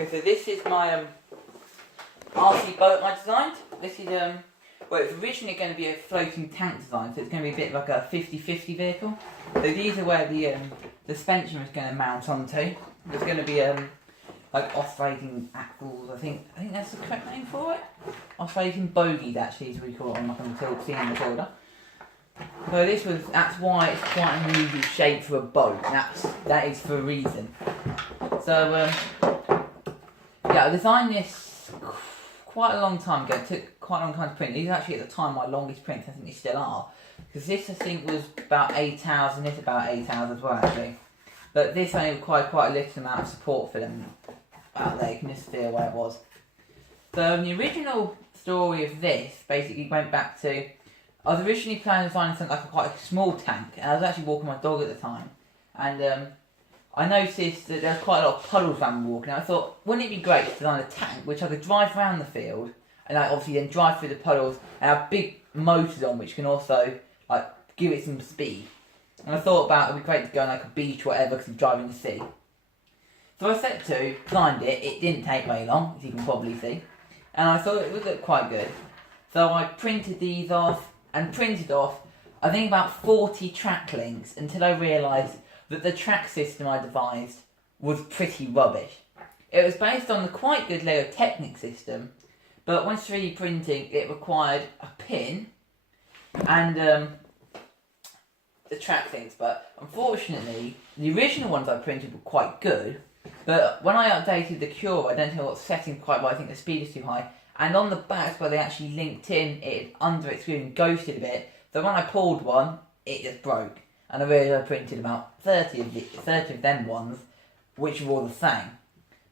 Okay, so this is my RC boat I designed. This is well, it's originally going to be a floating tank design, so it's going to be a bit like a 50-50 vehicle. So these are where the suspension is going to mount onto. There's going to be like oscillating axles. I think that's the correct name for it. Oscillating bogies, actually, is what we call it on like a scene recorder. So that's why it's quite an unusual shape for a boat. That is for a reason. So yeah, I designed this quite a long time ago. It took quite a long time to print. These are actually at the time my longest prints. I think they still are. Because this I think was about 8 hours and this about 8 hours as well actually. But this only required quite a little amount of support for them out there. You can just feel where it was. So the original story of this basically went back to, I was originally planning on designing something like quite a small tank, and I was actually walking my dog at the time, and I noticed that there was quite a lot of puddles around walking, and I thought, wouldn't it be great to design a tank which I could drive around the field, and I obviously then drive through the puddles, and have big motors on which can also like give it some speed. And I thought about it would be great to go on like a beach or whatever because I'm driving the sea. So I set to, designed it, it didn't take very long, as you can probably see, and I thought it would look quite good. So I printed these off, and printed off, I think about 40 track links until I realised that the track system I devised was pretty rubbish. It was based on the quite good Lego Technic system, but when 3D printing it required a pin and the track links, but unfortunately the original ones I printed were quite good, but when I updated the Cure I don't know what setting quite right, I think the speed is too high. And on the backs where they actually linked in, it under its screen ghosted a bit. So when I pulled one, it just broke. And I realised I printed about 30 of them ones, which were all the same.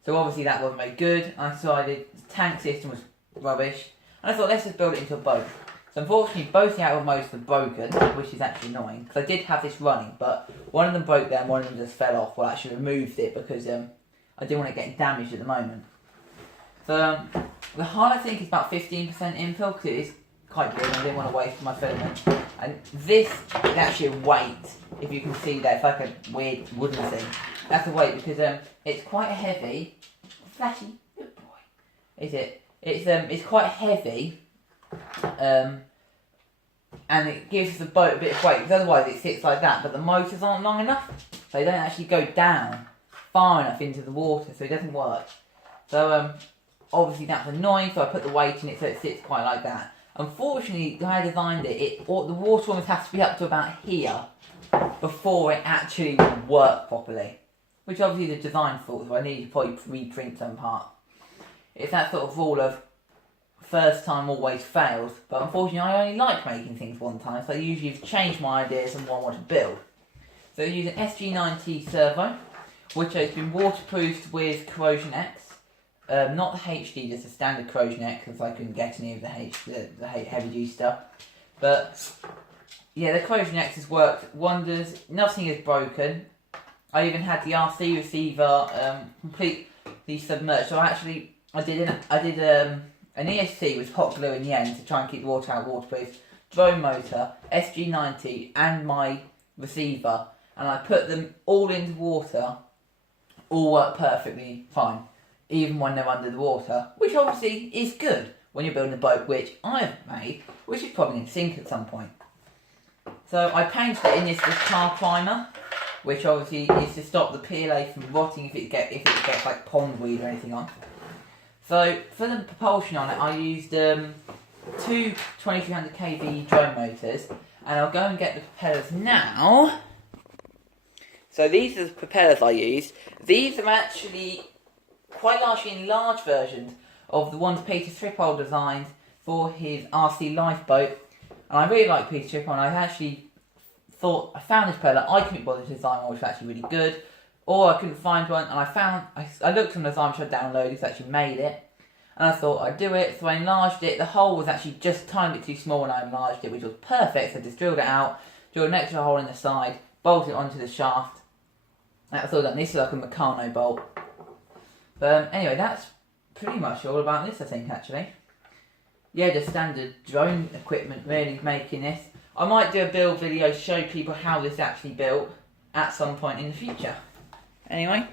So obviously that wasn't very good. I decided the tank system was rubbish. And I thought, let's just build it into a boat. So unfortunately, both the outer motors were broken, which is actually annoying. Because I did have this running, but one of them broke down, one of them just fell off. Well, I actually removed it because I didn't want it getting damaged at the moment. So the hull I think is about 15% infill because it is quite good and I didn't want to waste my filament. And this is actually a weight, if you can see that, it's like a weird wooden thing. That's a weight because it's quite heavy. Flashy, good boy. Is it? It's quite heavy and it gives the boat a bit of weight because otherwise it sits like that, but the motors aren't long enough. So they don't actually go down far enough into the water, so it doesn't work. So obviously that's annoying, so I put the weight in it so it sits quite like that. Unfortunately, the way I designed it, the water almost has to be up to about here before it actually will work properly. Which obviously is a design fault, so I need to probably reprint some part. It's that sort of rule of first time always fails, but unfortunately I only like making things one time, so I usually change my ideas and what I want to build. So I use an SG90 servo, which has been waterproofed with Corrosion X. Not the HD, just a standard Corrosion X, because I couldn't get any of the heavy duty stuff. But yeah, the Corrosion X has worked wonders. Nothing is broken. I even had the RC receiver completely submerged. So I did an ESC with hot glue in the end to try and keep the water out waterproof. Drone motor, SG90, and my receiver, and I put them all into water. All work perfectly fine, even when they're under the water, which obviously is good when you're building a boat, which I have made, which is probably going to sink at some point. So I painted it in this tar primer, which obviously is to stop the PLA from rotting if it gets like pondweed or anything on. So for the propulsion on it, I used two 2300 kV drone motors, and I'll go and get the propellers now. So these are the propellers I used. These are actually quite largely enlarged versions of the ones Peter Trippold designed for his RC lifeboat. And I really like Peter Trippold, and I actually thought I found this propeller I couldn't bother to design one, which was actually really good. Or I couldn't find one, and I looked on the design which I downloaded, so I actually made it. And I thought I'd do it, so I enlarged it. The hole was actually just a tiny bit too small when I enlarged it, which was perfect. So I just drilled it out, drilled an extra hole in the side, bolted it onto the shaft. That's all done. This is like a Meccano bolt. But anyway, that's pretty much all about this, I think, actually. Yeah, just standard drone equipment, really, making this. I might do a build video to show people how this actually built at some point in the future. Anyway,